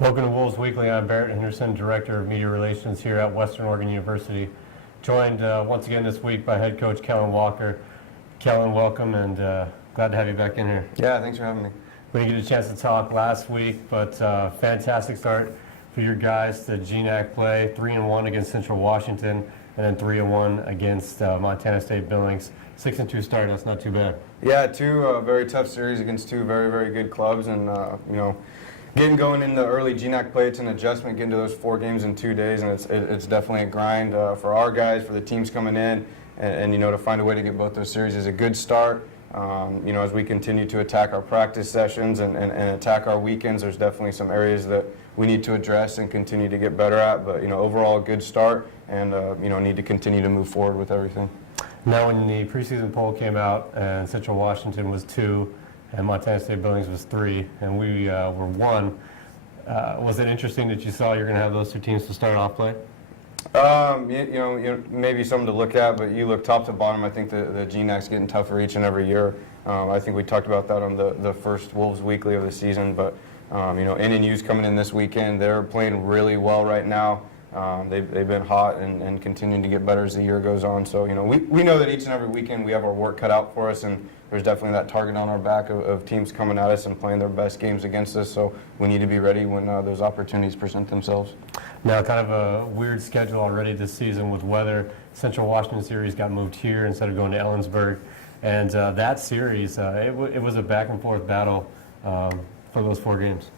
Welcome to Wolves Weekly. I'm Barrett Henderson, Director of Media Relations here at Western Oregon University. Joined once again this week by head coach Kellen Walker. Kellen, welcome, and glad to have you back in here. Yeah, thanks for having me. We didn't get a chance to talk last week, but fantastic start for your guys to GNAC play. 3-1 against Central Washington, and then 3-1 against Montana State Billings. 6-2 start, that's not too bad. Yeah, two very tough series against two very, very good clubs, and getting going in the early GNAC play, it's an adjustment getting to those 4 games in 2 days, and it's definitely a grind for our guys, for the teams coming in, and to find a way to get both those series is a good start. As we continue to attack our practice sessions and attack our weekends, there's definitely some areas that we need to address and continue to get better at. But overall, a good start, and need to continue to move forward with everything. Now, when the preseason poll came out, and Central Washington was 2, and Montana State Billings was 3, and we were 1, was it interesting that you saw you're going to have those 2 teams to start off play? Maybe something to look at, but you look top to bottom, I think the GNAC's getting tougher each and every year. I think we talked about that on the first Wolves Weekly of the season, but NNU's coming in this weekend. They're playing really well right now. They've been hot and continuing to get better as the year goes on. So, we know that each and every weekend we have our work cut out for us, and there's definitely that target on our back of teams coming at us and playing their best games against us. So we need to be ready when those opportunities present themselves. Now, kind of a weird schedule already this season with weather. Central Washington series got moved here instead of going to Ellensburg. And that series, it was a back-and-forth battle for those 4 games.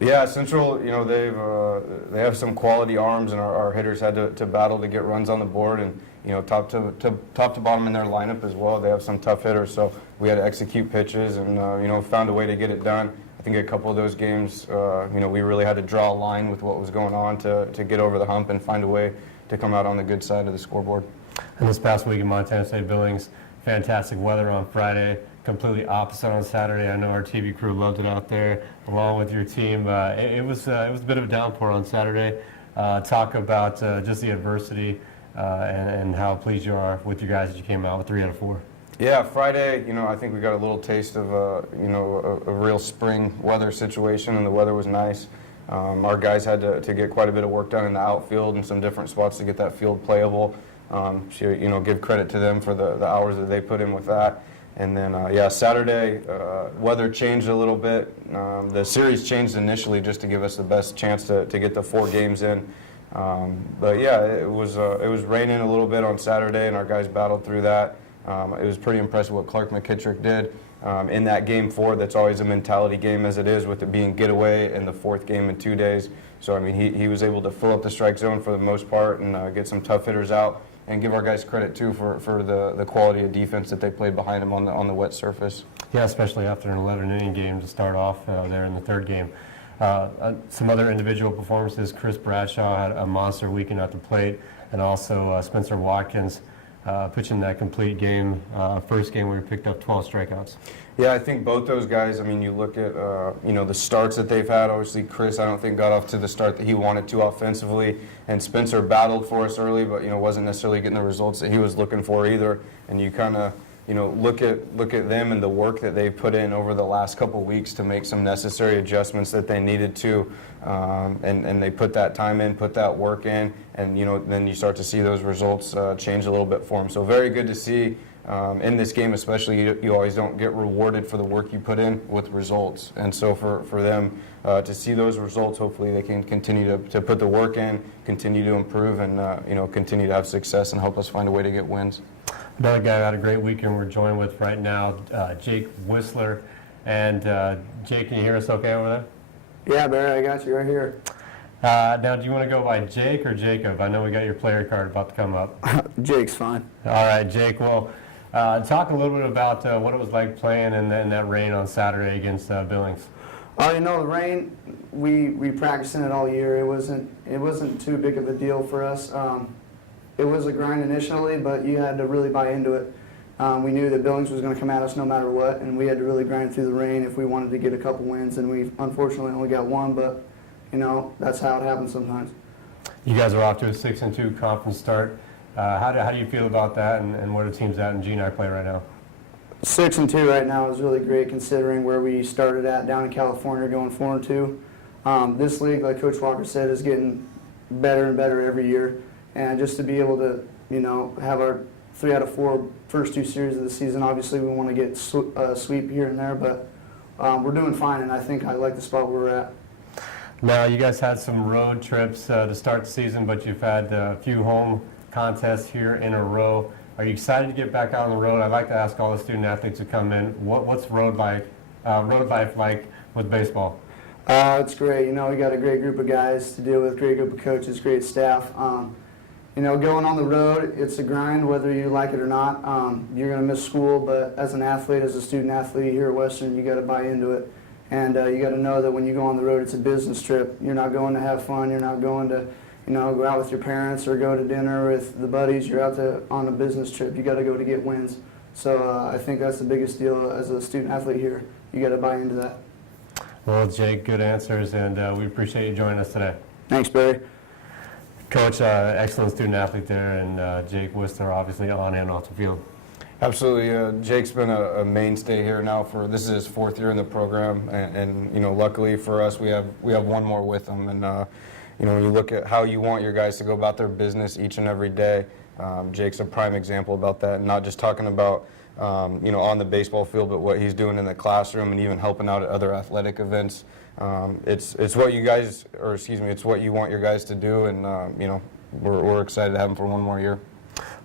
Yeah, Central, they have some quality arms, and our hitters had to battle to get runs on the board, and top to bottom in their lineup as well. They have some tough hitters, so we had to execute pitches and found a way to get it done. I think a couple of those games, we really had to draw a line with what was going on to get over the hump and find a way to come out on the good side of the scoreboard. And this past week in Montana State Billings, fantastic weather on Friday. Completely opposite on Saturday. I know our TV crew loved it out there, along with your team. It was a bit of a downpour on Saturday. Talk about just the adversity and how pleased you are with you guys that you came out with 3 out of 4. Yeah, Friday, I think we got a little taste of a real spring weather situation, and the weather was nice. Our guys had to get quite a bit of work done in the outfield and some different spots to get that field playable. Give credit to them for the hours that they put in with that. And then, Saturday, weather changed a little bit. The series changed initially just to give us the best chance to get the 4 games in. It was raining a little bit on Saturday, and our guys battled through that. It was pretty impressive what Clark McKittrick did in that Game 4. That's always a mentality game, as it is with it being getaway in the 4th game in 2 days. So, he was able to fill up the strike zone for the most part and get some tough hitters out. And give our guys credit, too, for the quality of defense that they played behind them on the wet surface. Yeah, especially after an 11-inning game to start off there in the 3rd game. Some other individual performances. Chris Bradshaw had a monster weekend at the plate, and also Spencer Watkins pitching that complete game. First game where he picked up 12 strikeouts. Yeah, I think both those guys, you look at, the starts that they've had. Obviously, Chris, I don't think, got off to the start that he wanted to offensively. And Spencer battled for us early, but, wasn't necessarily getting the results that he was looking for either. And you kind of, look at them and the work that they've put in over the last couple weeks to make some necessary adjustments that they needed to. And they put that time in, put that work in, and, then you start to see those results change a little bit for them. So very good to see. In this game especially, you always don't get rewarded for the work you put in with results. And so for them to see those results, hopefully they can continue to put the work in, continue to improve, and continue to have success and help us find a way to get wins. Another guy who had a great weekend we're joined with right now, Jake Whistler. And Jake, can you hear us okay over there? Yeah, Barry, I got you right here. Now, do you want to go by Jake or Jacob? I know we got your player card about to come up. Jake's fine. All right, Jake. Well, talk a little bit about what it was like playing in that rain on Saturday against Billings. The rain, we practiced in it all year. It wasn't too big of a deal for us. It was a grind initially, but you had to really buy into it. We knew that Billings was going to come at us no matter what, and we had to really grind through the rain if we wanted to get a couple wins, and we unfortunately only got 1, but, that's how it happens sometimes. You guys are off to a 6-2 conference start. How do you feel about that, and where the team's at in GNAC play right now? 6-2 right now is really great considering where we started at down in California, going 4-2. This league, like Coach Walker said, is getting better and better every year. And just to be able to, have our 3 out of 4 first 2 series of the season, obviously we want to get sweep here and there, but we're doing fine, and I think I like the spot where we're at. Now, you guys had some road trips to start the season, but you've had a few home contests here in a row. Are you excited to get back out on the road? I'd like to ask all the student athletes who come in, what's road life like with baseball? It's great. We got a great group of guys to deal with, great group of coaches, great staff. Going on the road, it's a grind whether you like it or not. You're going to miss school, but as an athlete, as a student athlete here at Western, you got to buy into it. And you got to know that when you go on the road, it's a business trip. You're not going to have fun. You're not going to, go out with your parents or go to dinner with the buddies. You're out on a business trip. You got to go to get wins. So I think that's the biggest deal as a student athlete here. You got to buy into that. Well, Jake, good answers, and we appreciate you joining us today. Thanks, Barry. Coach, excellent student athlete there, and Jake Wister, obviously on and off the field. Absolutely. Jake's been a mainstay here now this is his 4th year in the program, and luckily for us, we have one more with him. And when you look at how you want your guys to go about their business each and every day, Jake's a prime example about that. And not just talking about on the baseball field, but what he's doing in the classroom and even helping out at other athletic events. It's what you guys, it's what you want your guys to do, and we're excited to have him for one more year.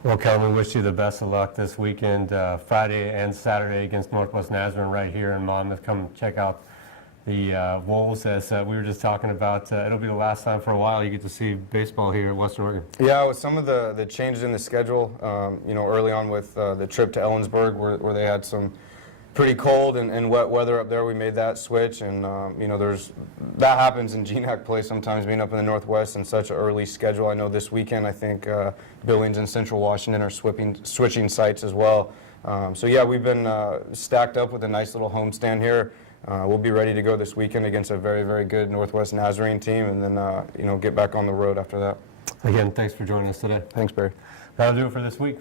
Well, Kellen, we wish you the best of luck this weekend, Friday and Saturday against Northwest Nazarene right here in Monmouth. Come check out the Wolves, as we were just talking about. It'll be the last time for a while you get to see baseball here at Western Oregon. Yeah, with some of the changes in the schedule, early on with the trip to Ellensburg where they had some pretty cold and wet weather up there, we made that switch, and that happens in GNAC play sometimes, being up in the Northwest and such an early schedule. I know this weekend I think Billings and Central Washington are switching sites as well. So yeah, we've been stacked up with a nice little homestand here. We'll be ready to go this weekend against a very, very good Northwest Nazarene team, and then get back on the road after that. Again, thanks for joining us today. Thanks, Barry. That'll do it for this week.